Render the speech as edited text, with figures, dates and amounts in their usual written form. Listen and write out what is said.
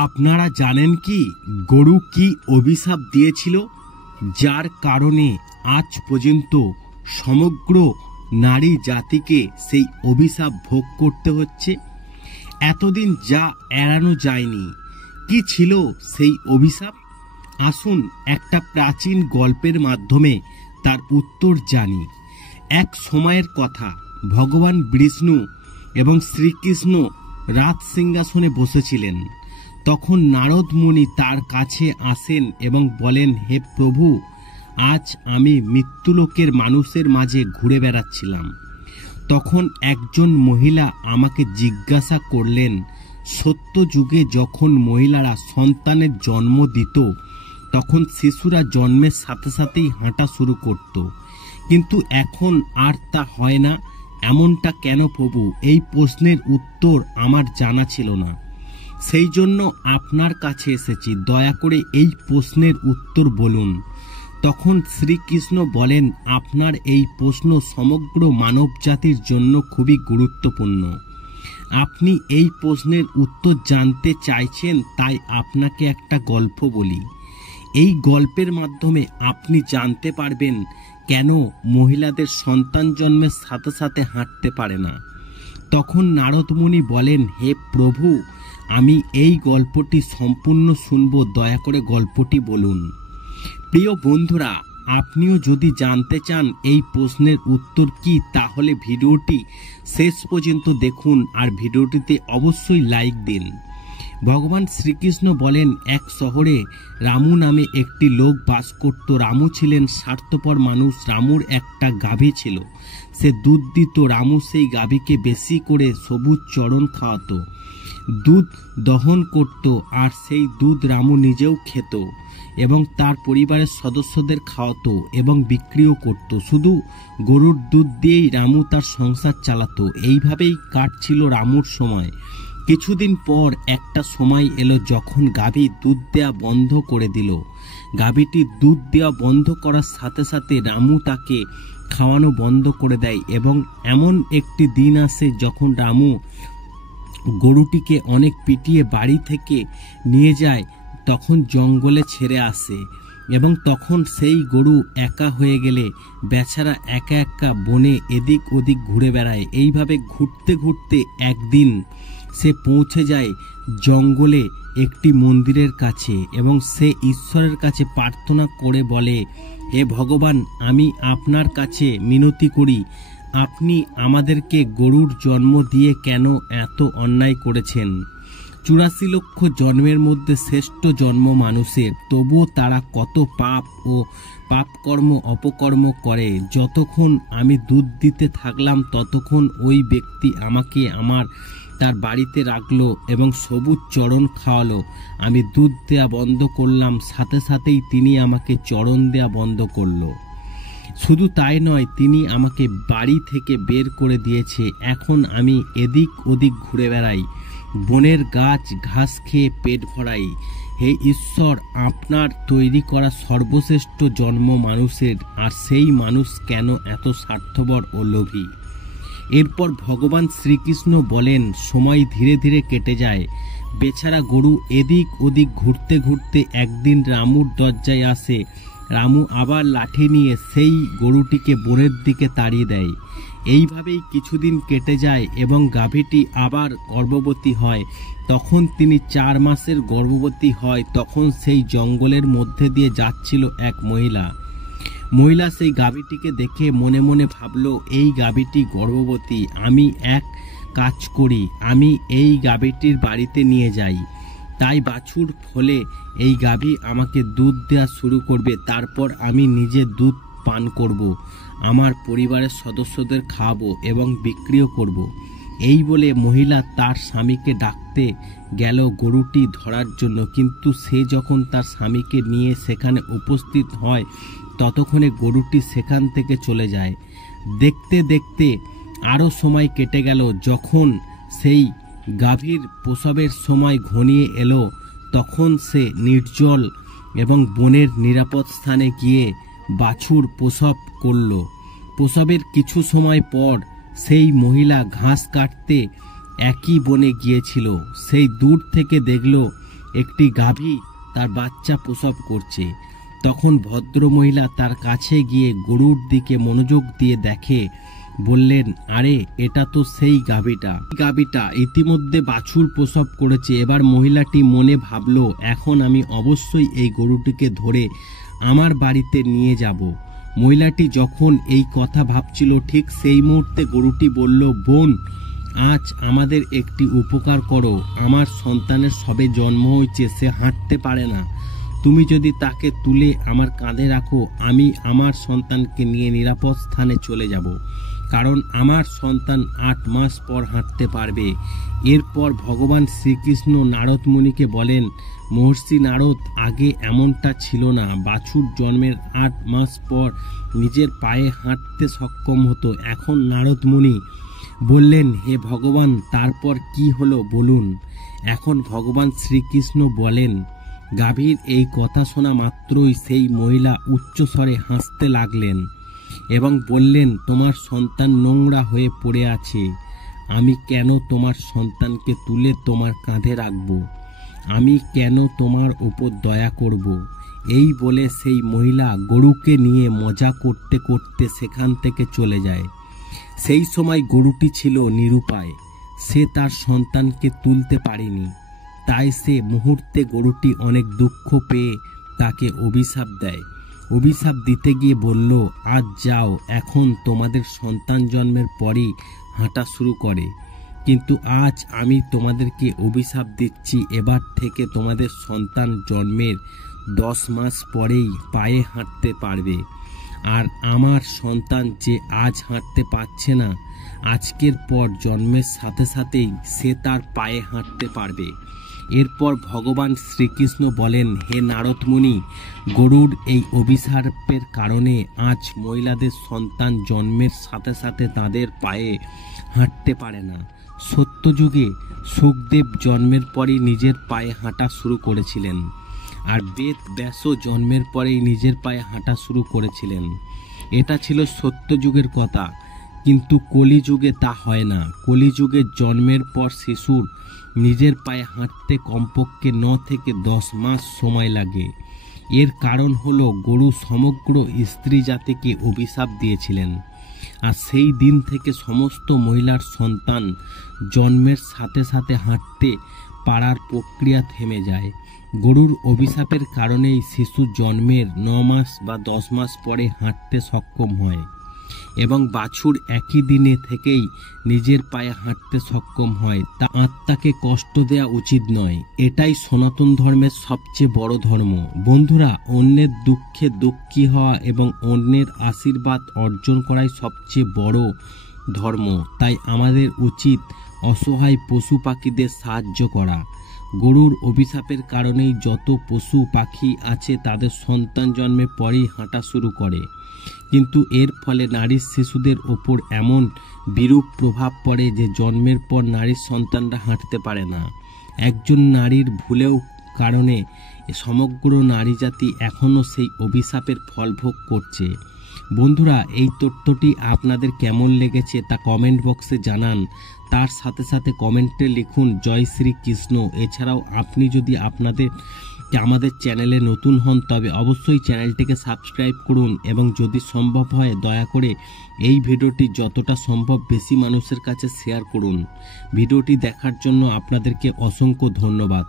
আপনারা জানেন কি গরু কি অভিশাপ দিয়েছিল, যার কারণে আজ পর্যন্ত সমগ্র নারী জাতিকে সেই অভিশাপ ভোগ করতে হচ্ছে? এতদিন যা এড়ানো যায়নি, কি ছিল সেই অভিশাপ? আসুন একটা প্রাচীন গল্পের মাধ্যমে তার উত্তর জানি। এক সময়ের কথা, ভগবান বিষ্ণু এবং শ্রীকৃষ্ণ রাজ সিংহাসনে বসেছিলেন। তখন নারদ মুনি তার কাছে আসেন এবং বলেন, হে প্রভু, আজ আমি মৃত্যুলোকের মানুষের মাঝে ঘুরে বেড়াচ্ছিলাম। তখন একজন মহিলা আমাকে জিজ্ঞাসা করলেন, সত্য যুগে যখন মহিলারা সন্তানের জন্ম দিত তখন শিশুরা জন্মের সাথে সাথেই হাঁটা শুরু করত, কিন্তু এখন আর তা হয় না, এমনটা কেন প্রভু? এই প্রশ্নের উত্তর আমার জানা ছিল না, সেই জন্য আপনার কাছে এসেছি, দয়া করে এই প্রশ্নের উত্তর বলুন। তখন শ্রীকৃষ্ণ বলেন, আপনার এই প্রশ্ন সমগ্র মানব জাতির জন্য খুবই গুরুত্বপূর্ণ। আপনি এই প্রশ্নের উত্তর জানতে চাইছেন, তাই আপনাকে একটা গল্প বলি। এই গল্পের মাধ্যমে আপনি জানতে পারবেন কেন মহিলাদের সন্তান জন্মের সাথে সাথে হাঁটতে পারে না। তখন নারদ মুনি বলেন, হে প্রভু, আমি এই গল্পটি সম্পূর্ণ শুনব, দয়া করে গল্পটি বলুন। প্রিয় বন্ধুরা, আপনিও যদি জানতে চান এই প্রশ্নের উত্তর কি, তাহলে ভিডিওটি শেষ পর্যন্ত দেখুন আর ভিডিওটিতে অবশ্যই লাইক দিন। ভগবান শ্রীকৃষ্ণ বলেন, এক শহরে রামু নামে একটি লোক বাস করত। রামু ছিলেন স্বার্থপর মানুষ। রামুর একটা গাভী ছিল, সে দুধ দিত। রামু সেই গাভীকে বেশি করে সবুজ চড়ন খাওয়াতো, দুধ দহন করত, আর সেই দুধ রামু নিজেও খেত এবং তার পরিবারের সদস্যদের খাওয়াতো এবং বিক্রিও করত। শুধু গরুর দুধ দিয়েই রামু তার সংসার চালাতো। এইভাবেই কাটছিল রামুর সময়। কিছুদিন পর একটা সময় এলো যখন গাভী দুধ দেওয়া বন্ধ করে দিল। গাভীটি দুধ দেওয়া বন্ধ করার সাথে সাথে রামু তাকে খাওয়ানো বন্ধ করে দেয় এবং এমন একটি দিন আসে যখন রামু গরুটিকে অনেক পিটিয়ে বাড়ি থেকে নিয়ে যায়, তখন জঙ্গলে ছেড়ে আসে এবং তখন সেই গরু একা হয়ে গেলে বেচারা একা একা বনে এদিক ওদিক ঘুরে বেড়ায়। এইভাবে ঘুরতে ঘুরতে একদিন সে পৌঁছে যায় জঙ্গলে একটি মন্দিরের কাছে এবং সে ঈশ্বরের কাছে প্রার্থনা করে বলে, হে ভগবান, আমি আপনার কাছে মিনতি করি, আপনি আমাদেরকে গরুর জন্ম দিয়ে কেন এত অন্যায় করেছেন? 84 লক্ষ জন্মের মধ্যে শ্রেষ্ঠ জন্ম মানুষের, তবুও তারা কত পাপ ও পাপকর্ম অপকর্ম করে। যতক্ষণ আমি দুধ দিতে থাকলাম ততক্ষণ ওই ব্যক্তি আমাকে তার বাড়িতে রাখলো এবং সবুজ চড়ন খাওয়ালো। আমি দুধ দেয়া বন্ধ করলাম, সাথে সাথেই তিনি আমাকে চড়ন দেয়া বন্ধ করলো। শুধু তাই নয়, তিনি আমাকে বাড়ি থেকে বের করে দিয়েছে। এখন আমি এদিক ওদিক ঘুরে বেড়াই, বনের গাছ ঘাস খেয়ে পেট ভরাই। হে ঈশ্বর, আপনার তৈরি করা সর্বশ্রেষ্ঠ জন্ম মানুষের, আর সেই মানুষ কেন এত স্বার্থপর ও লোভী? এরপর ভগবান শ্রীকৃষ্ণ বলেন, সময় ধীরে ধীরে কেটে যায়। বেচারা গরু এদিক ওদিক ঘুরতে ঘুরতে একদিন রামুর দরজায় আসে। রামু আবার লাঠি নিয়ে সেই গরুটিকে বনের দিকে তাড়িয়ে দেয়। এইভাবেই কিছুদিন কেটে যায় এবং গাভীটি আবার গর্ভবতী হয়। তখন তিনি 4 মাসের গর্ভবতী হয়। তখন সেই জঙ্গলের মধ্যে দিয়ে যাচ্ছিল এক মহিলা সেই গাভীটিকে দেখে মনে মনে ভাবলো, এই গাভীটি গর্ভবতী, আমি এক কাজ করি, আমি এই গাভীটির বাড়িতে নিয়ে যাই। তাই বাছুর ফলে এই গাভী আমাকে দুধ দেওয়া শুরু করবে, তারপর আমি নিজে দুধ পান করব, আমার পরিবারের সদস্যদের খাওয়াবো এবং বিক্রিও করব। এই বলে মহিলা তার স্বামীকে ডাকতে গেল গরুটি ধরার জন্য, কিন্তু সে যখন তার স্বামীকে নিয়ে সেখানে উপস্থিত হয় ততক্ষণে গরুটি সেখান থেকে চলে যায়। দেখতে দেখতে আরও সময় কেটে গেল। যখন সেই গাভীর প্রসবের সময় ঘনিয়ে এলো তখন সে নির্জল এবং বনের নিরাপদ স্থানে গিয়ে বাছুর প্রসব করল। প্রসবের কিছু সময় পর সেই মহিলা ঘাস কাটতে একই বনে গিয়েছিল। সেই দূর থেকে দেখল একটি গাভী তার বাচ্চা প্রসব করছে। তখন ভদ্রমহিলা তার কাছে গিয়ে গরুর দিকে মনোযোগ দিয়ে দেখে, বললেন, আরে এটা তো সেই গাভীটা ইতিমধ্যে বাছুর প্রসব করেছে। এবার মহিলাটি মনে ভাবলো, এখন আমি অবশ্যই এই গরুটিকে ধরে আমার বাড়িতে নিয়ে যাব। মহিলাটি যখন এই কথা ভাবছিল ঠিক সেই মুহূর্তে গরুটি বলল, বোন, আজ আমাদের একটি উপকার করো। আমার সন্তানের সবে জন্ম হয়েছে, সে হাঁটতে পারে না। তুমি যদি তাকে তুলে আমার কাঁধে রাখো, আমি আমার সন্তানকে নিয়ে নিরাপদ স্থানে চলে যাব, কারণ আমার সন্তান 8 মাস পর হাঁটতে পারবে। এরপর ভগবান শ্রীকৃষ্ণ নারদ মুনিকে বলেন, মহর্ষি নারদ, আগে এমনটা ছিল না। বাছুর জন্মের 8 মাস পর নিজের পায়ে হাঁটতে সক্ষম হতো। এখন নারদ মুনি বললেন, হে ভগবান, তারপর কি হলো বলুন। এখন ভগবান শ্রীকৃষ্ণ বলেন, গাভীর এই কথা শোনা মাত্রই সেই মহিলা উচ্চস্বরে হাসতে লাগলেন এবং বললেন, তোমার সন্তান নোংরা হয়ে পড়ে আছে। আমি কেন তোমার সন্তানকে তুলে তোমার কাঁধে রাখব? আমি কেন তোমার উপর দয়া করব? এই বলে সেই মহিলা গরুকে নিয়ে মজা করতে করতে সেখান থেকে চলে যায়। সেই সময় গরুটি ছিল নিরুপায়, সে তার সন্তানকে তুলতে পারেনি। তাই সে মুহূর্তে গরুটি অনেক দুঃখ পেয়ে তাকে অভিশাপ দেয়। অভিশাপ দিতে গিয়ে বলল, আজ যাও, এখন তোমাদের সন্তান জন্মের পরই হাঁটা শুরু করে। কিন্তু আজ আমি তোমাদেরকে অভিশাপ দিচ্ছি, এবার থেকে তোমাদের সন্তান জন্মের 10 মাস পরেই পায়ে হাঁটতে পারবে। আর আমার সন্তান যে আজ হাঁটতে পারছে না, আজকের পর জন্মের সাথে সাথেই সে তার পায়ে হাঁটতে পারবে। এরপর ভগবান শ্রীকৃষ্ণ বলেন, হে নারদ মুনি, গরুর এই অভিশাপের কারণে আজ মহিলাদের সন্তান জন্মের সাথে সাথে তাদের পায়ে হাঁটতে পারে না। সত্যযুগে সুখদেব জন্মের পরই নিজের পায়ে হাঁটা শুরু করেছিলেন, আর বেদ ব্যাসও জন্মের পরেই নিজের পায়ে হাঁটা শুরু করেছিলেন। এটা ছিল সত্যযুগের কথা, কিন্তু কলিযুগে তা হয় না। কলিযুগে জন্মের পর শিশুর নিজের পায়ে হাঁটতে কমপক্ষে 9 থেকে 10 মাস সময় লাগে। এর কারণ হলো গরু সমগ্র স্ত্রী জাতিকে অভিশাপ দিয়েছিলেন, আর সেই দিন থেকে সমস্ত মহিলার সন্তান জন্মের সাথে সাথে হাঁটতে পারার প্রক্রিয়া থেমে যায়। গরুর অভিশাপের কারণেই শিশু জন্মের 9 মাস বা 10 মাস পরে হাঁটতে সক্ষম হয় এবং বাছুর একই দিনে থেকেই নিজের পায়ে হাঁটতে সক্ষম হয়। তা আত্মাকে কষ্ট দেওয়া উচিত নয়। এটাই সনাতন ধর্মের সবচেয়ে বড় ধর্ম। বন্ধুরা, অন্যের দুঃখে দুঃখী হওয়া এবং অন্যের আশীর্বাদ অর্জন করাই সবচেয়ে বড় ধর্ম। তাই আমাদের উচিত অসহায় পশু পাখিদের সাহায্য করা। গরুর অভিশাপের কারণেই যত পশু পাখি আছে তাদের সন্তান জন্মের পরেই হাঁটা শুরু করে, কিন্তু এর ফলে নারীর শিশুদের ওপর এমন বিরূপ প্রভাব পড়ে যে জন্মের পর নারীর সন্তানরা হাঁটতে পারে না। একজন নারীর ভুলেও কারণে সমগ্র নারী জাতি এখনও সেই অভিশাপের ফল ভোগ করছে। বন্ধুরা, এই তথ্যটি আপনাদের কেমন লেগেছে তা কমেন্ট বক্সে জানান। তার সাথে সাথে কমেন্টে লিখুন জয় শ্রীকৃষ্ণ। এছাড়াও আপনি যদি আমাদের চ্যানেলে নতুন হন তবে অবশ্যই চ্যানেলটিকে সাবস্ক্রাইব করুন এবং যদি সম্ভব হয় দয়া করে এই ভিডিওটি যতটা সম্ভব বেশি মানুষের কাছে শেয়ার করুন। ভিডিওটি দেখার জন্য আপনাদেরকে অসংখ্য ধন্যবাদ।